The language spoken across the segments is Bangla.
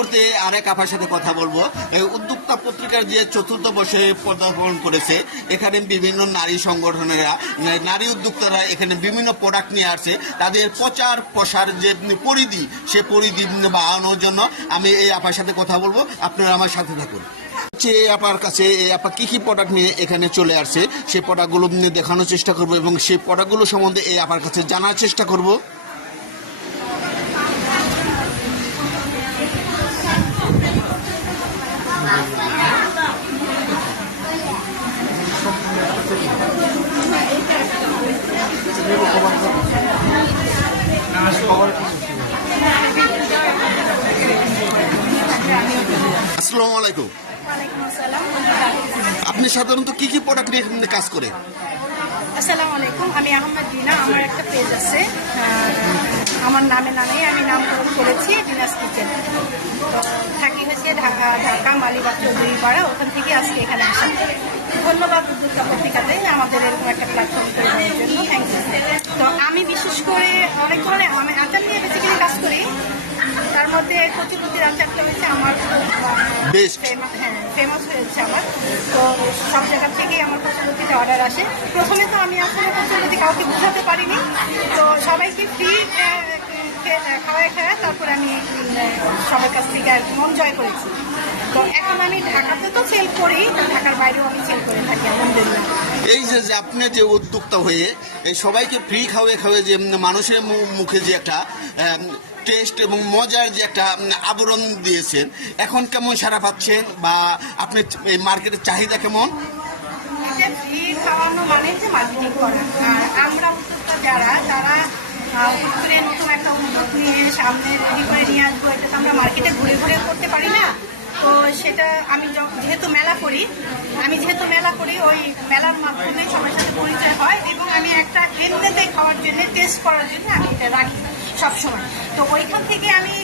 মুহূর্তে আরেক আপার সাথে কথা বলবো। এই উদ্যোক্তা পত্রিকার যে চতুর্থ বর্ষে পদার্পণ করেছে, এখানে বিভিন্ন নারী সংগঠনেরা, নারী উদ্যোক্তারা এখানে বিভিন্ন প্রোডাক্ট নিয়ে আসছে। তাদের প্রচার প্রসার যে পরিধি, সে পরিধি বাড়ানোর জন্য আমি এই আপার সাথে কথা বলবো। আপনারা আমার সাথে থাকুন। এই আপার কাছে এই আপা কি কি প্রোডাক্ট নিয়ে এখানে চলে আসছে, সেই প্রোডাক্টগুলো নিয়ে দেখানোর চেষ্টা করবো এবং সেই প্রোডাক্টগুলো সম্বন্ধে এই আপার কাছে জানার চেষ্টা করবো। আসসালামু আলাইকুম। আপনি সাধারণত কি কি প্রোডাক্ট নিয়ে এখানে কাজ করে? আসসালামু আলাইকুম, আমি আহমেদ রিনা। আমার একটা পেজ আছে, আমার নামে আমি নামকরণ করেছি রিনাস কিচেন। থাকি হচ্ছে ঢাকা মালিবাগ চৌধুরীপাড়া, ওখান থেকে আজকে এখানে আসা। ধন্যবাদ উদ্যোক্তা পত্রিকাতে আমাদের এরকম একটা প্ল্যাটফর্ম তৈরি করার জন্য, থ্যাংক ইউ। তো আমি বিশেষ করে অনেক ধরনের আমি আচার নিয়ে বেসিক্যালি কাজ করি। তার মধ্যে কচিপুতির আচারটা হচ্ছে আমার ফেমাস হয়েছে আমার। তো সব জায়গা থেকেই আমার কচিপুতিতে অর্ডার আসে। প্রথমে তো আমি আসলে কচিপুতি কাউকে বোঝাতে পারিনি, তো সবাইকে ফ্রি খাওয়ায় তারপরে আমি সবার কাছ থেকে আর মন জয় করেছি। তো এখন আমি ঢাকাতে তো সেল করি, ঢাকার বাইরেও আমি সেল করে থাকি আলহামদুলিল্লাহ। এই যে আপনি যে উদ্যোক্তা হয়ে এই সবাইকে ফ্রি খাওয়ায় যে মানুষের মুখে যে একটা টেস্ট এবং মজার যে একটা আবরণ দিয়েছেন, এখন কেমন সাড়া পাচ্ছেন বা আপনি মার্কেটের চাহিদা কেমন? ফ্রি খাওয়ানো মানে যে মার্কেটিং করা, আর আমরা উদ্যোক্তা যারা তারা করে নতুন একটা উদ্যোগ নিয়ে সামনে রেডি করে নিয়ে আসবো, এটা তো আমরা মার্কেটে ঘুরে ঘুরে করতে পারি না। তো সেটা আমি যেহেতু মেলা করি ওই মেলার মাধ্যমে সবার সাথে পরিচয় হয় এবং আমি একটা এমনিতে খাওয়ার জন্য টেস্ট করার জন্য আমি এটা রাখি সবসময়। তো ওইখান থেকে আমি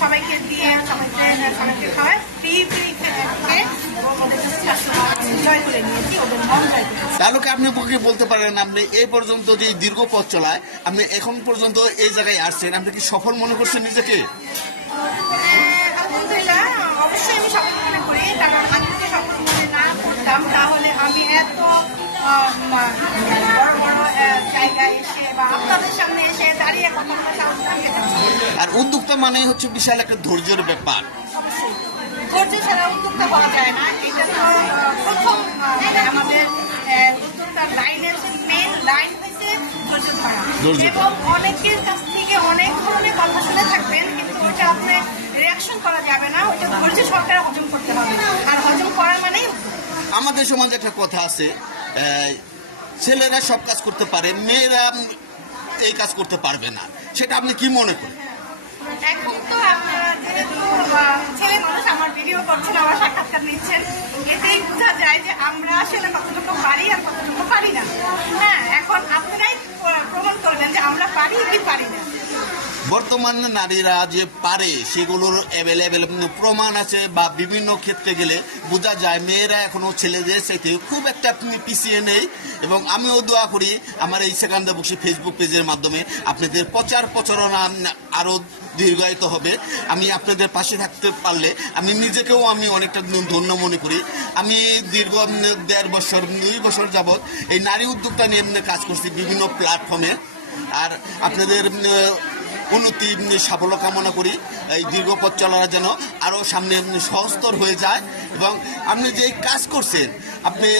সবাইকে দিয়ে সবাইকে খাওয়াই ফ্রি খেয়ে ওদের এনজয় করে নিয়েছি, ওদের মন জয় করেছি। তাহলে আপনি বলতে পারেন আপনি এই পর্যন্ত যে দীর্ঘ পথ চলায় আপনি এখন পর্যন্ত এই জায়গায় আসছেন, আপনি কি সফল মনে করছেন নিজেকে? আলহামদুলিল্লাহ, অবশ্যই আমি সফল মনে করি, কারণ আমি যদি সফল মনে না করতাম তাহলে আমি এত বড় বড় জায়গায় এসে বা আপনাদের সামনে এসে দাঁড়িয়ে কথা বলার সাহস আমি। আর উদ্যোক্তা মানেই হচ্ছে বিশাল একটা ধৈর্যের ব্যাপার। ধৈর্য ছাড়া উদ্যোক্তা হওয়া যায় না। এটা তো প্রথম আমাদের উদ্যোক্তার লাইনের মেন লাইন হয়েছে ধৈর্য ধরা। এবং অনেকের কাছ থেকে অনেক ধরনের কথা শুনে থাকবেন, কিন্তু ওইটা আপনি রিয়াকশন করা যাবে না, ওইটা ধৈর্য সরকার হজম করতে হবে। আর হজম করার মানেই আমাদের সমাজে একটা কথা আছে, ছেলেরা সব কাজ করতে পারে, মেয়েরা এই কাজ করতে পারবে না। সেটা আপনি কি মনে করেন? এখন তো আপনারা যেহেতু ছেলে মানুষ আমার ভিডিও করছেন, আমার সাক্ষাৎকার নিচ্ছেন, এতেই বোঝা যায় যে আমরা আসলে কতটুকু পারি আর কতটুকু পারি না। হ্যাঁ, এখন আপনারাই প্রমাণ করবেন যে আমরা পারি কি পারি না। বর্তমান নারীরা যে পারে সেগুলোর অ্যাভেলেবেল প্রমাণ আছে, বা বিভিন্ন ক্ষেত্রে গেলে বোঝা যায় মেয়েরা এখনো ছেলেদের সাথে খুব একটা পিছিয়ে নেই। এবং আমিও দোয়া করি আমার এই সেকান্দা বক্সী ফেসবুক পেজের মাধ্যমে আপনাদের প্রচার প্রচারণা আরও দীর্ঘায়িত হবে। আমি আপনাদের পাশে থাকতে পারলে আমি নিজেকেও অনেকটা ধন্য মনে করি। আমি দীর্ঘ 1.5 বছর 2 বছর যাবৎ এই নারী উদ্যোক্তা নিয়ে কাজ করছি বিভিন্ন প্ল্যাটফর্মে। আর আপনাদের উন্নতি সাফল্য কামনা করি। এই দীর্ঘ পথ চলার যেন আরও সামনে সহজতর হয়ে যায়। এবং আপনি যে কাজ করছেন, আপনি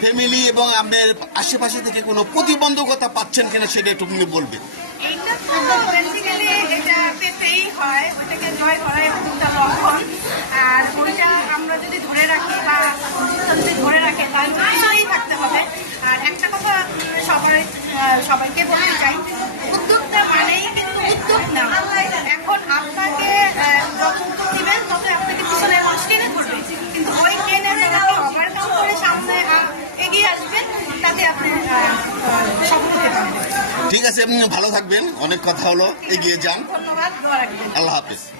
ফ্যামিলি এবং আপনার আশেপাশে থেকে কোনো প্রতিবন্ধকতা পাচ্ছেন কিনা সেটা একটু বলবেন। এইটা তো বেসিক্যালি এটা পেতেই হয়, ওইটাকে জয় করাই একটা লক্ষণ। আর ওইটা আমরা যদি ধরে রাখি বা যদি ধরে রাখে তাহলে পিছনেই থাকতে হবে। আর একটা কথা সবাইকে বলতে চাই, উদ্যোক্তা মানেই কিন্তু উদ্যোগ না। এখন আপনাকে যত উদ্যোগ দিবেন তত আপনাকে পিছনে মানুষ টেনে ধরবে, কিন্তু ওই টেনে যারা ওভারকাম করে সামনে এগিয়ে আসবেন তাতে আপনি সফল হতে পারবেন। ঠিক আছে, ভালো থাকবেন। অনেক কথা হলো, এগিয়ে যান। ধন্যবাদ, দোয়া রাখবেন। আল্লাহ হাফেজ।